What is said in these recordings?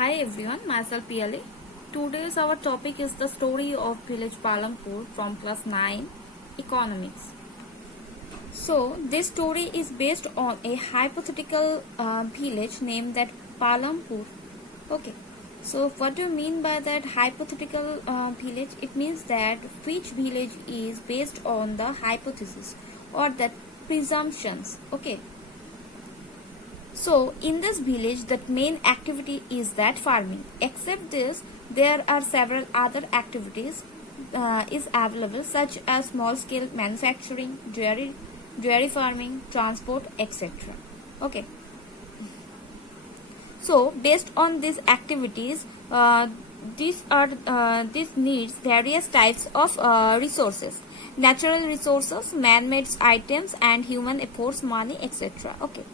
Hi everyone, myself PLA. Today's our topic is the story of village Palampur from class 9 economics. So this story is based on a hypothetical village named that Palampur. Okay. So what do you mean by that hypothetical village? It means that which village is based on the hypothesis or that presumptions. Okay. So in this village, the main activity is that farming. Except this, there are several other activities is available, such as small scale manufacturing, dairy farming, transport, etc. Okay. So based on these activities, this needs various types of resources: natural resources, man-made items, and human efforts, money, etc. Okay.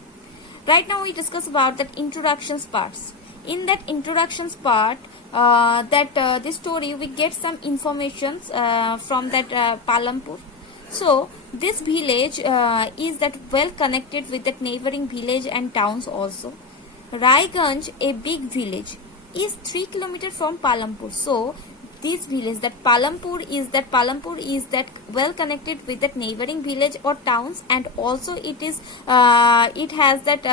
Right now we discuss about that introductions parts. In that introductions part, this story we get some information from that Palampur. So this village is that well connected with that neighboring village and towns also. Raiganj, a big village, is 3 kilometers from Palampur. So this village, that Palampur is that well connected with that neighboring village or towns, and also it has that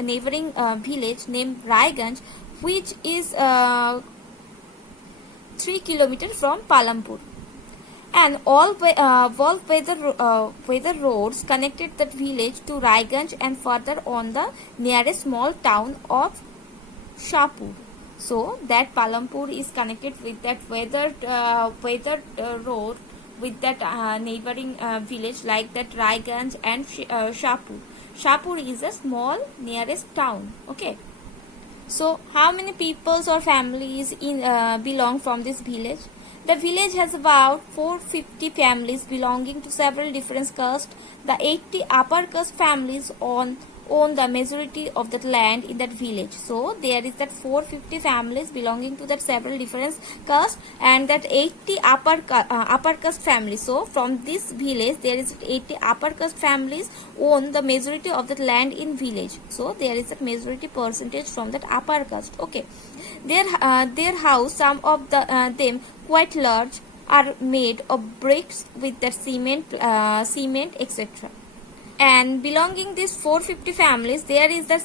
neighboring village named Raiganj, which is 3 kilometers from Palampur. And all weather roads connected that village to Raiganj and further on the nearest small town of Shapur. So that Palampur is connected with that weathered road with that neighboring village like that Raiganj and Shapur. Shapur is a small nearest town. Okay. So how many peoples or families belong from this village? The village has about 450 families belonging to several different castes. The 80 upper caste families own the majority of that land in that village. So there is that 450 families belonging to that several different castes and that 80 upper caste families. So from this village there is 80 upper caste families own the majority of that land in village. So there is that majority percentage from that upper caste. Okay, their house, some of them quite large, are made of bricks with that cement etc. And belonging these 450 families, there is the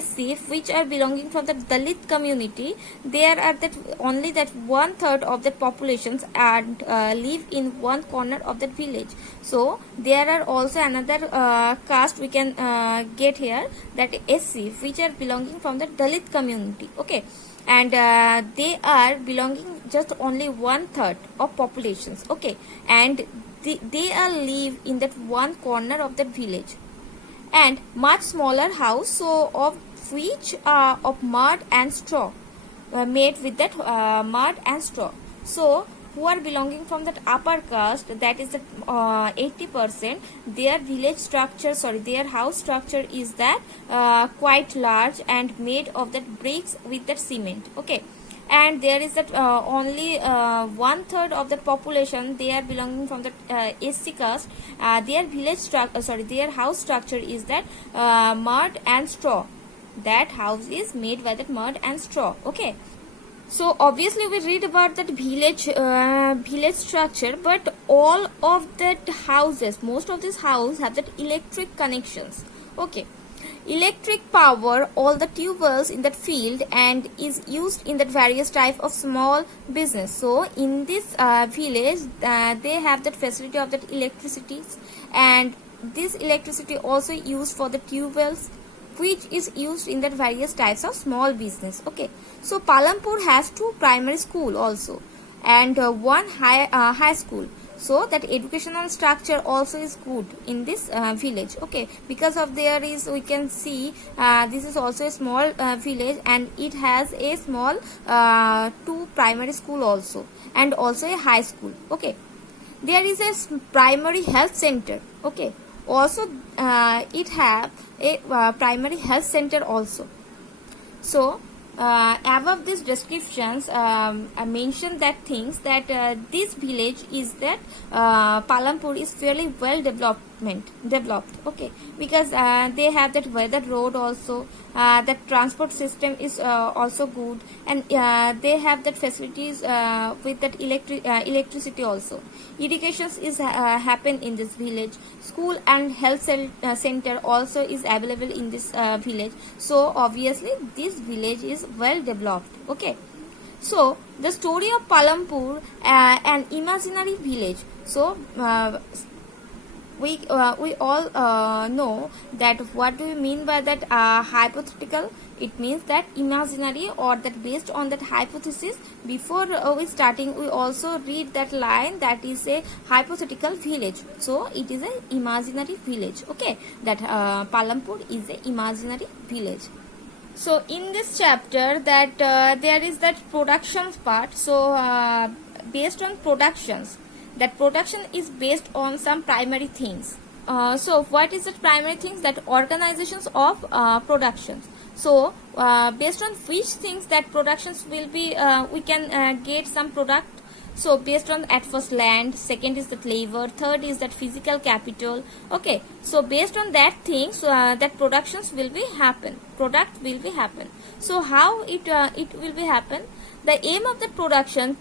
SC which are belonging from the Dalit community. There are that only that 1/3 of the populations and live in one corner of that village. So there are also another caste we can get here, that SC, which are belonging from the Dalit community. Okay, and they are belonging just only 1/3 of populations. Okay, and they are live in that one corner of the village, and much smaller house, so of which are of mud and straw, made with that mud and straw. So who are belonging from that upper caste, that is that 80%, their house structure is that quite large and made of that bricks with that cement. Okay, and there is that only 1/3 of the population, they are belonging from the SC caste. Their house structure is that mud and straw. That house is made by that mud and straw. Okay, so obviously we read about that village structure, but all of that houses, most of these houses have that electric connections. Okay, electric power all the tubes in that field and is used in that various type of small business. So in this village they have that facility of that electricity, and this electricity also used for the tubes, which is used in that various types of small business. Okay, so Palampur has 2 primary school also and 1 high school. So that educational structure also is good in this village. Okay, because of there is, we can see this is also a small village, and it has a small 2 primary school also and also a high school. Okay, there is a primary health center. Okay, also it have a primary health center also. So above these descriptions, I mentioned that things that this village is that Palampur is fairly well developed developed, okay, because they have that weather road also, that transport system is also good, and they have that facilities with that electricity also. Education is happen in this village. School and health center also is available in this village. So obviously this village is well developed, okay. So the story of Palampur, an imaginary village. So we all know that what do you mean by that hypothetical. It means that imaginary, or that based on that hypothesis. Before we starting, we also read that line, that is a hypothetical village. So it is an imaginary village, okay. That Palampur is a imaginary village. So in this chapter, that there is that productions part. So based on productions, that production is based on some primary things. So what is the primary things? That organizations of productions. So based on which things that productions will be, we can get some product. So based on, at first, land, second is that labor, third is that physical capital, okay. So based on that things, that productions will be happen, product will be happen. So how it will be happen? The aim of the production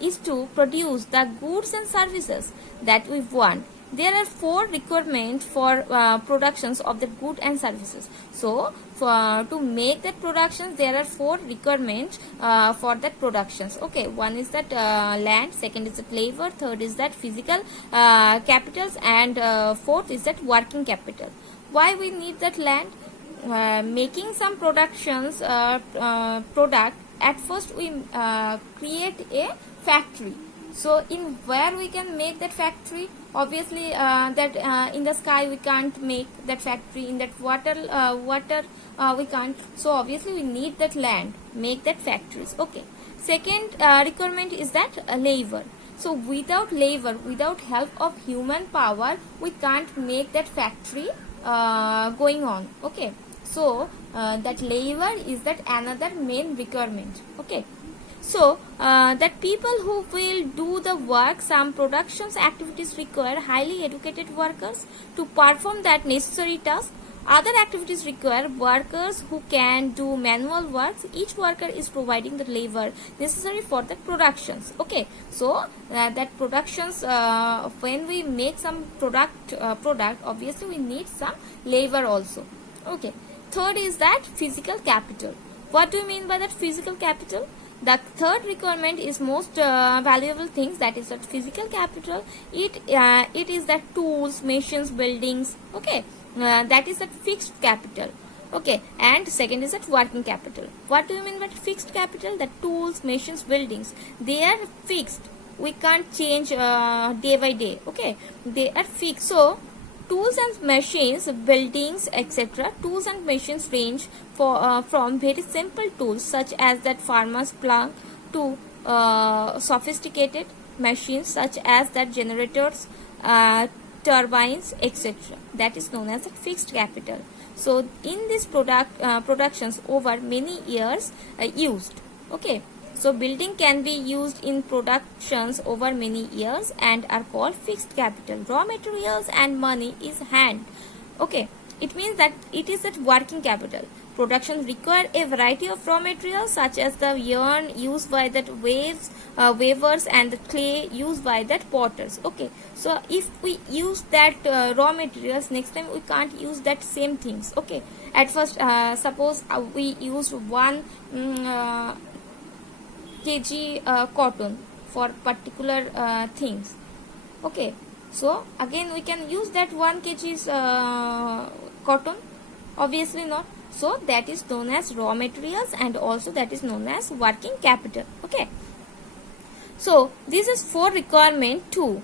is to produce the goods and services that we want. There are 4 requirements for productions of the good and services. So to make that productions, there are 4 requirements for that productions, okay. One is that land, second is that labor, third is that physical capitals, and fourth is that working capital. Why we need that land? Making some productions product, at first we create a factory. So in where we can make that factory? Obviously that in the sky we can't make that factory, in that water we can't. So obviously we need that land, make that factories, okay. Second requirement is that labor. So without labor, without help of human power, we can't make that factory going on, okay. So that labor is that another main requirement, okay. So that people who will do the work, some productions activities require highly educated workers to perform that necessary task. Other activities require workers who can do manual works. Each worker is providing the labor necessary for the productions, okay. So that productions, when we make some product, obviously we need some labor also, okay. Third is that physical capital. What do you mean by that physical capital? The third requirement is most valuable things, that is that physical capital. It is that tools, machines, buildings, okay. That is that fixed capital, okay. And second is that working capital. What do you mean by fixed capital? The tools, machines, buildings, they are fixed. We can't change day by day, okay. They are fixed. So tools and machines, buildings, etc. Tools and machines range from very simple tools such as that farmer's plough to sophisticated machines such as that generators, turbines, etc. That is known as a fixed capital. So in this productions over many years used, okay. So building can be used in productions over many years and are called fixed capital. Raw materials and money is hand, okay. It means that it is that working capital. Production require a variety of raw materials such as the yarn used by that weavers and the clay used by that potters, okay. So if we use that raw materials, next time we can't use that same things, okay. At first suppose we used 1 kg cotton for particular things, okay. So again we can use that 1 kg cotton? Obviously not. So that is known as raw materials, and also that is known as working capital, okay. So this is for requirement 2.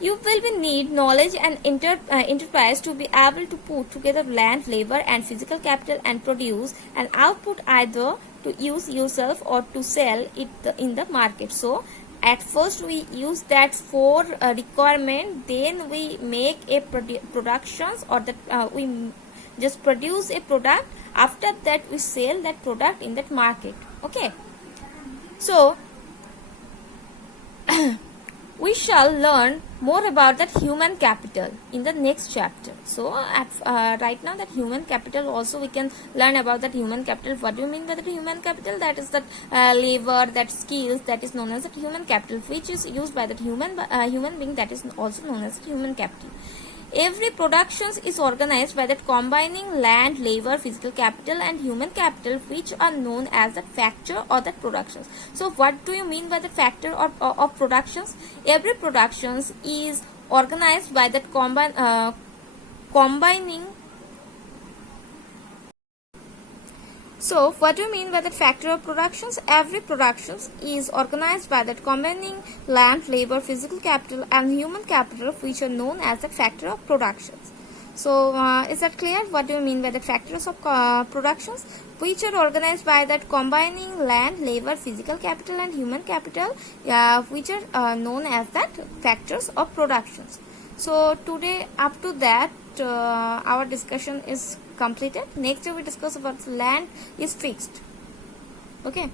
You will be need knowledge and enterprise to be able to put together land, labor and physical capital and produce an output either to use yourself or to sell it in the market. So at first we use that 4 requirement, then we make a productions, or that we just produce a product. After that we sell that product in that market, okay. So we shall learn more about that human capital in the next chapter. So right now that human capital also we can learn about that human capital. What do you mean by that human capital? That is that labor, that skills, that is known as that human capital, which is used by that human being, that is also known as human capital. Every production is organized by that combining land, labor, physical capital and human capital, which are known as the factor or the productions. So what do you mean by the factor of productions? Every productions is organized by that combining. So, what do you mean by that factor of productions? Every productions is organized by that combining land, labor, physical capital and human capital, which are known as the factor of productions. So, is that clear? What do you mean by the factors of productions? Which are organized by that combining land, labor, physical capital and human capital, which are known as that factors of productions. So, today up to that our discussion is completed. Next we discuss about land is fixed. Okay.